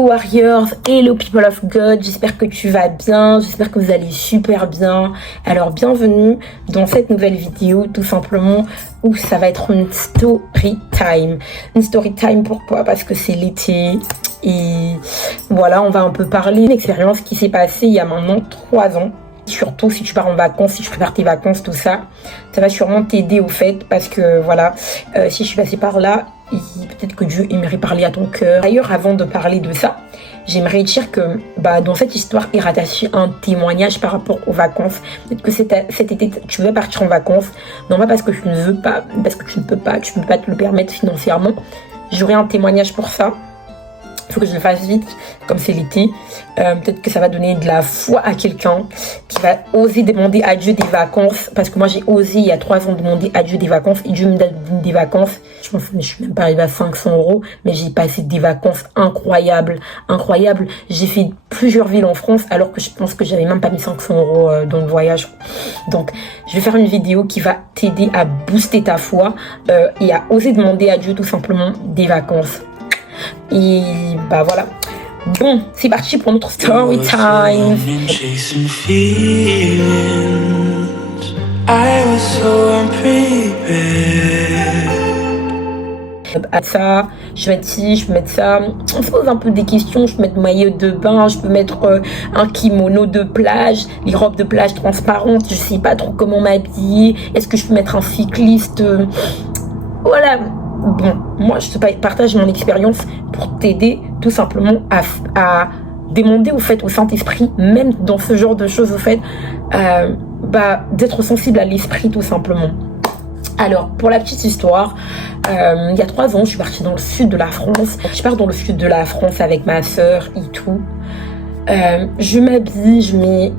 Hello Warriors, hello people of God, j'espère que tu vas bien, j'espère que vous allez super bien. Alors bienvenue dans cette nouvelle vidéo tout simplement où ça va être une story time. Une story time pourquoi? Parce que c'est l'été et voilà, on va un peu parler d'une expérience qui s'est passée il y a maintenant 3 ans. Surtout si tu pars en vacances, si tu prépares tes vacances, tout ça, ça va sûrement t'aider au fait parce que voilà, si je suis passée par là, peut-être que Dieu aimerait parler à ton cœur. D'ailleurs, avant de parler de ça, j'aimerais dire que dans cette histoire est rattaché un témoignage par rapport aux vacances. Peut-être que cet été, tu veux partir en vacances, non pas parce que tu ne veux pas, parce que tu ne peux pas te le permettre financièrement. J'aurai un témoignage pour ça. Il faut que je le fasse vite, comme c'est l'été. Peut-être que ça va donner de la foi à quelqu'un qui va oser demander à Dieu des vacances. Parce que moi, j'ai osé il y a 3 ans demander à Dieu des vacances. Et Dieu me donne des vacances. Je suis même pas arrivée à 500 €. Mais j'ai passé des vacances incroyables. Incroyables. J'ai fait plusieurs villes en France. Alors que je pense que j'avais même pas mis 500 € dans le voyage. Donc, je vais faire une vidéo qui va t'aider à booster ta foi. Et à oser demander à Dieu tout simplement des vacances. Et voilà. Bon, c'est parti pour notre story time. À ça, je vais mettre ci, je peux mettre ça. On se pose un peu des questions. Je peux mettre maillot de bain, je peux mettre un kimono de plage, les robes de plage transparentes. Je sais pas trop comment m'habiller. Est-ce que je peux mettre un cycliste? Voilà. Bon, moi je te partage mon expérience pour t'aider tout simplement à demander au Saint-Esprit, même dans ce genre de choses d'être sensible à l'esprit tout simplement. Alors, pour la petite histoire, il y a 3 ans, je suis partie dans le sud de la France. Je pars dans le sud de la France avec ma soeur et tout. Je m'habille, je mets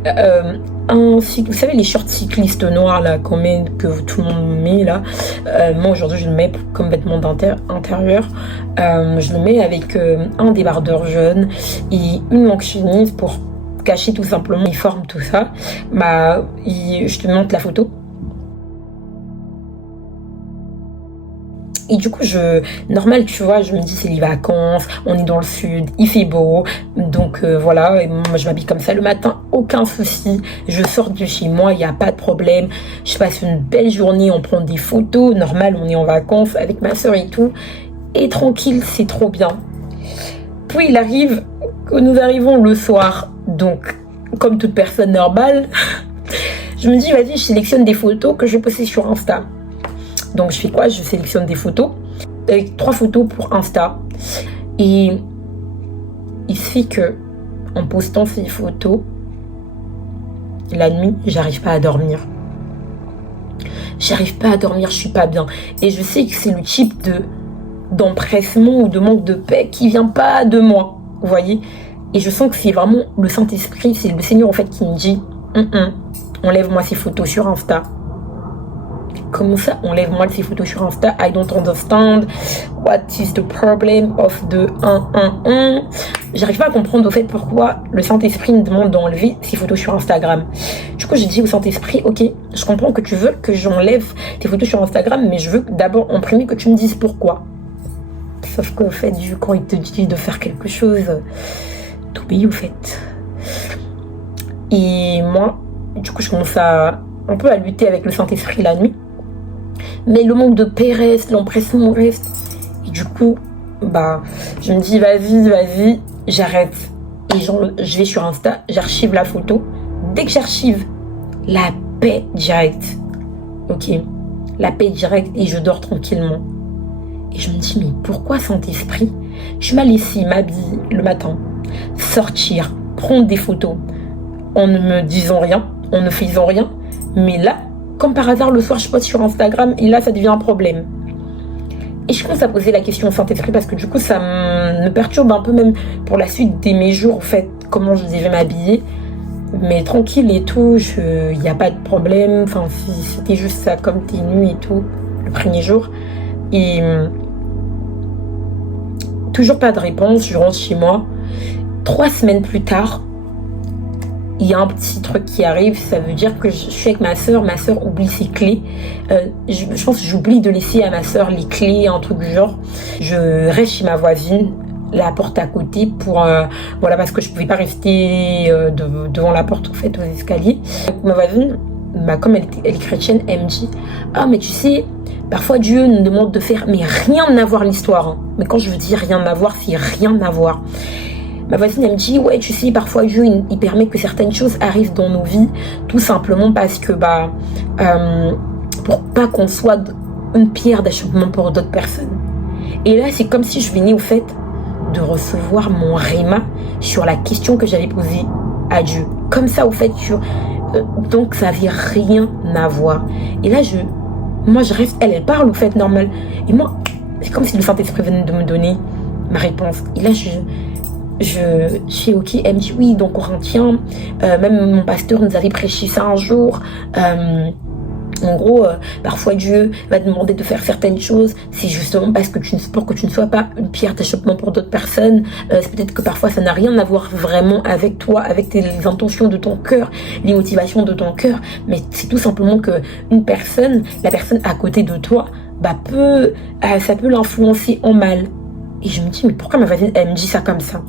vous savez les shorts cyclistes noirs là que tout le monde met là. Moi aujourd'hui je le mets comme vêtement intérieur. Je le mets avec un débardeur jaune et une longue chemise pour cacher tout simplement les formes, tout ça. Je te montre la photo. Et du coup, normal, tu vois, je me dis c'est les vacances, on est dans le sud, il fait beau. Donc voilà, et moi je m'habille comme ça le matin, aucun souci. Je sors de chez moi, il n'y a pas de problème. Je passe une belle journée, on prend des photos. Normal, on est en vacances avec ma soeur et tout. Et tranquille, c'est trop bien. Puis il arrive que nous arrivons le soir. Donc, comme toute personne normale, je me dis vas-y, je sélectionne des photos que je vais poster sur Insta. Donc je fais quoi? Je sélectionne des photos avec 3 photos pour Insta. Et il se fait que en postant ces photos, la nuit, j'arrive pas à dormir. J'arrive pas à dormir, je suis pas bien. Et je sais que c'est le type d'empressement ou de manque de paix qui vient pas de moi. Vous voyez? Et je sens que c'est vraiment le Saint-Esprit, c'est le Seigneur qui me dit enlève-moi ces photos sur Insta. Comment ça, enlève-moi ces photos sur Insta? I don't understand. What is the problem of the 111? J'arrive pas à comprendre pourquoi le Saint-Esprit me demande d'enlever ces photos sur Instagram. Du coup, j'ai dit au Saint-Esprit, ok, je comprends que tu veux que j'enlève tes photos sur Instagram, mais je veux d'abord en premier que tu me dises pourquoi. Sauf qu'au fait, quand il te dit de faire quelque chose, t'obéis au fait. Et moi, du coup, je commence un peu à lutter avec le Saint-Esprit la nuit. Mais le manque de paix reste, l'empressement reste. Et du coup, je me dis, vas-y, j'arrête. Et je vais sur Insta, j'archive la photo. Dès que j'archive, la paix directe. Ok, la paix directe et je dors tranquillement. Et je me dis, mais pourquoi Saint-Esprit, tu m'as laissé m'habiller le matin, sortir, prendre des photos, en ne me disant rien, en ne faisant rien. Mais là, comme par hasard, le soir, je poste sur Instagram et là, ça devient un problème. Et je commence à poser la question au Saint-Esprit parce que du coup, ça me perturbe un peu même pour la suite de mes jours, comment je devais m'habiller. Mais tranquille et tout, il n'y a pas de problème. Enfin, c'était juste ça, comme tes nuits et tout, le premier jour. Et toujours pas de réponse, je rentre chez moi. 3 semaines plus tard, il y a un petit truc qui arrive, ça veut dire que je suis avec ma soeur oublie ses clés. Je pense que j'oublie de laisser à ma soeur les clés, un truc du genre. Je reste chez ma voisine la porte à côté pour voilà, parce que je pouvais pas rester devant la porte en fait aux escaliers. Ma voisine, bah, comme elle est chrétienne, elle me dit ah mais tu sais, parfois Dieu nous demande de faire mais rien à voir l'histoire, hein. Mais quand je veux dire rien à voir, c'est rien à voir. Ma voisine elle me dit ouais tu sais, parfois Dieu il permet que certaines choses arrivent dans nos vies tout simplement parce que pour pas qu'on soit une pierre d'achoppement pour d'autres personnes. Et là c'est comme si je venais au fait de recevoir mon réma sur la question que j'avais posée à Dieu, comme ça au fait donc ça avait rien à voir. Et là moi je reste, elle parle au fait normal, et moi c'est comme si le Saint-Esprit venait de me donner ma réponse. Et là je suis ok. Elle me dit oui, donc Corinthiens, même mon pasteur nous avait prêché ça un jour. En gros, parfois Dieu va te demander de faire certaines choses, c'est justement parce que pour que tu ne sois pas une pierre d'achoppement pour d'autres personnes. C'est peut-être que parfois ça n'a rien à voir vraiment avec toi, avec les intentions de ton cœur, les motivations de ton cœur, mais c'est tout simplement que la personne à côté de toi, ça peut l'influencer en mal. Et je me dis mais pourquoi ma voisine elle me dit ça comme ça?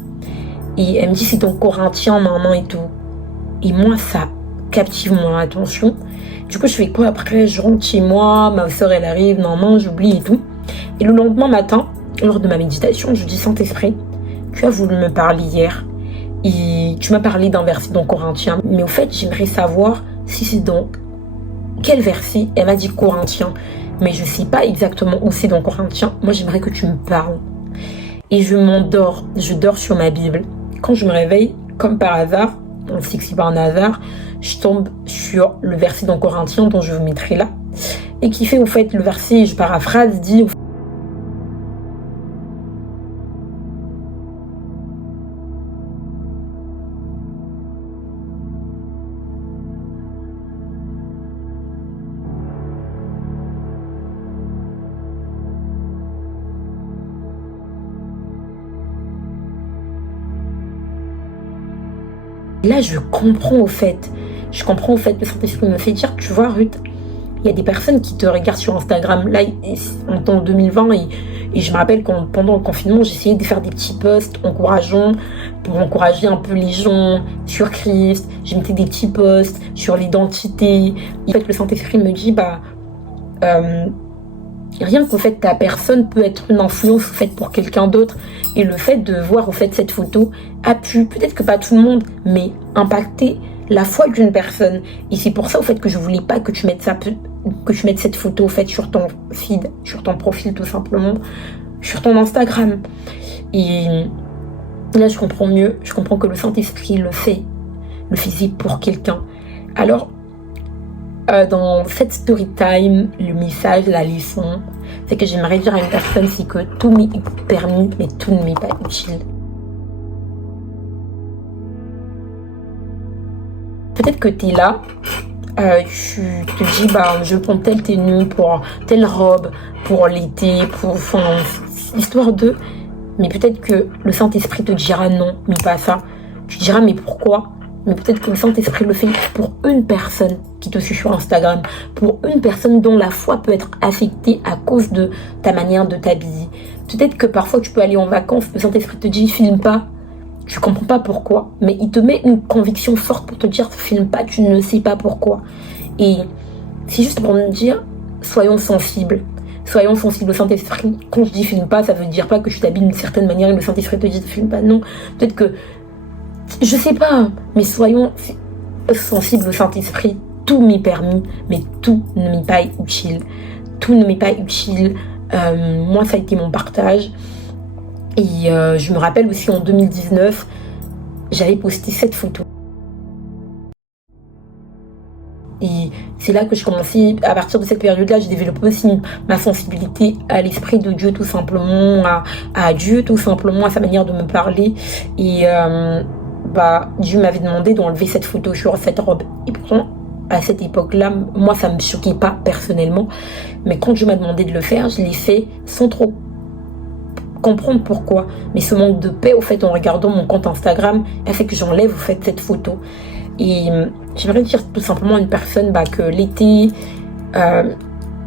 Et elle me dit c'est ton Corinthien maman et tout. Et moi ça captive mon attention. Du coup je fais quoi après? Je rentre chez moi, ma soeur elle arrive, non j'oublie et tout. Et le lendemain matin, lors de ma méditation, je dis Saint-Esprit, tu as voulu me parler hier et tu m'as parlé d'un verset dans Corinthiens, mais au fait j'aimerais savoir si c'est donc quel verset. Elle m'a dit Corinthiens, mais je sais pas exactement où c'est dans Corinthiens. Moi j'aimerais que tu me parles. Et je m'endors, je dors sur ma Bible. Quand je me réveille, comme par hasard, on sait que c'est pas un hasard, je tombe sur le verset dans Corinthiens dont je vous mettrai là, et qui fait au fait le verset, je paraphrase, dit là je comprends au fait le Saint-Esprit me fait dire, tu vois Ruth, il y a des personnes qui te regardent sur Instagram, là on est en 2020 et je me rappelle quand pendant le confinement j'essayais de faire des petits posts encourageants pour encourager un peu les gens sur Christ, je mettais des petits posts sur l'identité. En fait le Saint-Esprit me dit rien qu'au fait ta personne peut être une influence au fait pour quelqu'un d'autre, et le fait de voir au fait cette photo a pu, peut-être que pas tout le monde, mais impacter la foi d'une personne. Et c'est pour ça au fait que je voulais pas que tu mettes cette photo au fait sur ton feed, sur ton profil tout simplement, sur ton Instagram. Et là je comprends mieux, je comprends que le Saint-Esprit le faisait pour quelqu'un. Alors dans cette story time, le message, la leçon, c'est que j'aimerais dire à une personne, c'est que tout m'est permis, mais tout ne m'est pas utile. Peut-être que tu es là, tu te dis, je prends telle tenue, pour telle robe, pour l'été, histoire de... Mais peut-être que le Saint-Esprit te dira non, mais pas ça. Tu diras, mais pourquoi? Mais peut-être que le Saint-Esprit le fait pour une personne qui te suit sur Instagram, pour une personne dont la foi peut être affectée à cause de ta manière de t'habiller. Peut-être que parfois tu peux aller en vacances, le Saint-Esprit te dit filme pas, tu comprends pas pourquoi, mais il te met une conviction forte pour te dire filme pas, tu ne sais pas pourquoi. Et c'est juste pour me dire soyons sensibles au Saint-Esprit. Quand je dis filme pas, ça veut dire pas que tu t'habilles d'une certaine manière et le Saint-Esprit te dit filme pas, non. Peut-être que je sais pas, mais soyons sensibles au Saint-Esprit. Tout m'est permis, mais tout ne m'est pas utile. Tout ne m'est pas utile. Moi, ça a été mon partage. Et je me rappelle aussi en 2019, j'avais posté cette photo. Et c'est là que je commençais, à partir de cette période-là, j'ai développé aussi ma sensibilité à l'Esprit de Dieu, tout simplement, à Dieu, tout simplement, à sa manière de me parler. Et Dieu m'avait demandé d'enlever cette photo sur cette robe. Et pourtant, à cette époque-là, moi, ça me choquait pas personnellement. Mais quand Dieu m'a demandé de le faire, je l'ai fait sans trop comprendre pourquoi. Mais ce manque de paix, au fait, en regardant mon compte Instagram, a fait que j'enlève, au fait, cette photo. Et j'aimerais dire tout simplement à une personne que l'été,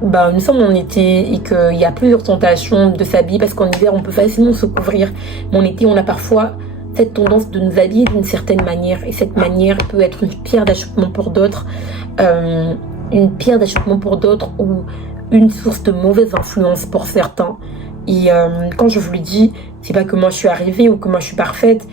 nous sommes en été et qu'il y a plusieurs tentations de s'habiller parce qu'en hiver on peut facilement se couvrir, mais en été on a parfois cette tendance de nous habiller d'une certaine manière, et cette manière peut être une pierre d'achoppement pour d'autres, ou une source de mauvaise influence pour certains. Et quand je vous le dis, c'est pas que moi je suis arrivée ou que moi je suis parfaite.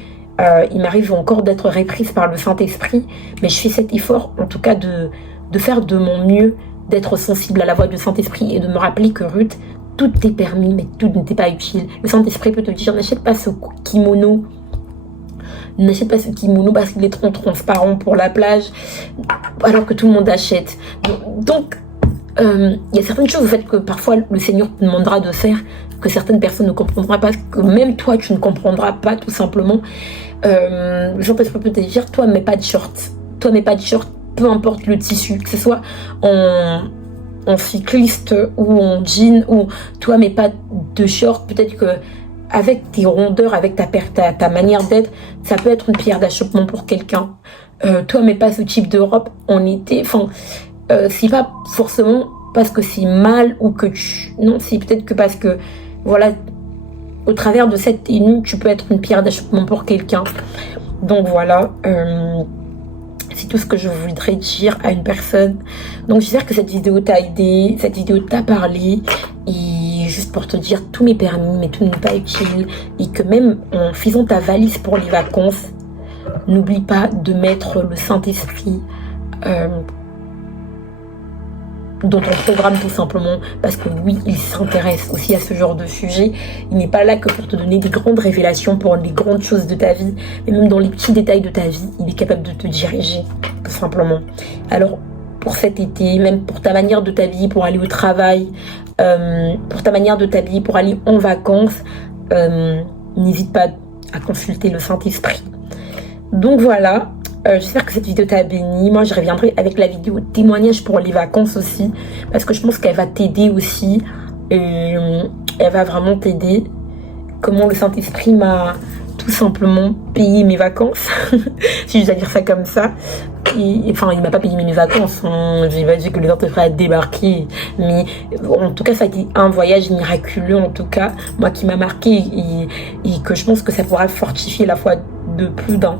Il m'arrive encore d'être réprise par le Saint-Esprit, mais je fais cet effort en tout cas de faire de mon mieux, d'être sensible à la voix du Saint-Esprit et de me rappeler que Ruth, tout est permis mais tout n'était pas utile. Le Saint-Esprit peut te dire n'achète pas ce kimono, parce qu'il est trop transparent pour la plage, alors que tout le monde achète. Donc, il y a certaines choses, au fait, que parfois le Seigneur te demandera de faire, que certaines personnes ne comprendront pas, que même toi, tu ne comprendras pas, tout simplement. Le Saint-Esprit peut te dire, toi, mets pas de short. Peu importe le tissu, que ce soit en cycliste ou en jean, ou toi, mets pas de short. Peut-être que avec tes rondeurs, avec ta manière d'être, ça peut être une pierre d'achoppement pour quelqu'un. Toi, mets pas ce type de robe en été. Enfin, c'est pas forcément parce que c'est mal ou que non, c'est peut-être que parce que, voilà, au travers de cette tenue, tu peux être une pierre d'achoppement pour quelqu'un. Donc voilà, c'est tout ce que je voudrais dire à une personne. Donc j'espère que cette vidéo t'a aidé, cette vidéo t'a parlé. Et juste pour te dire, tout m'est permis, mais tout n'est pas utile. Et que même en faisant ta valise pour les vacances, n'oublie pas de mettre le Saint-Esprit dans ton programme, tout simplement, parce que oui, il s'intéresse aussi à ce genre de sujet. Il n'est pas là que pour te donner des grandes révélations pour les grandes choses de ta vie, mais même dans les petits détails de ta vie, il est capable de te diriger, tout simplement. Alors, pour cet été, même pour ta manière de t'habiller pour aller au travail, pour ta manière de t'habiller pour aller en vacances, n'hésite pas à consulter le Saint-Esprit. Donc voilà. J'espère que cette vidéo t'a béni. Moi, je reviendrai avec la vidéo témoignage pour les vacances aussi, parce que je pense qu'elle va t'aider aussi. Et elle va vraiment t'aider. Comment le Saint-Esprit m'a tout simplement payé mes vacances, si je dois dire ça comme ça. Enfin, il m'a pas payé mes vacances. J'ai pas dit que le Saint-Esprit a débarqué, mais en tout cas, ça a été un voyage miraculeux, en tout cas, moi qui m'a marqué et que je pense que ça pourra fortifier la foi de plus d'un.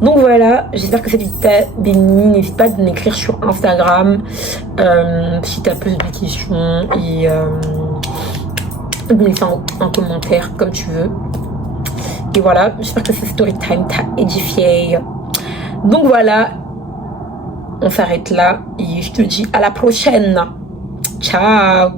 Donc voilà, j'espère que cette vidéo t'a béni. N'hésite pas de m'écrire sur Instagram si tu as plus de questions et de me laisser un commentaire comme tu veux. Et voilà, j'espère que ce story time t'a édifié. Donc voilà, on s'arrête là et je te dis à la prochaine. Ciao.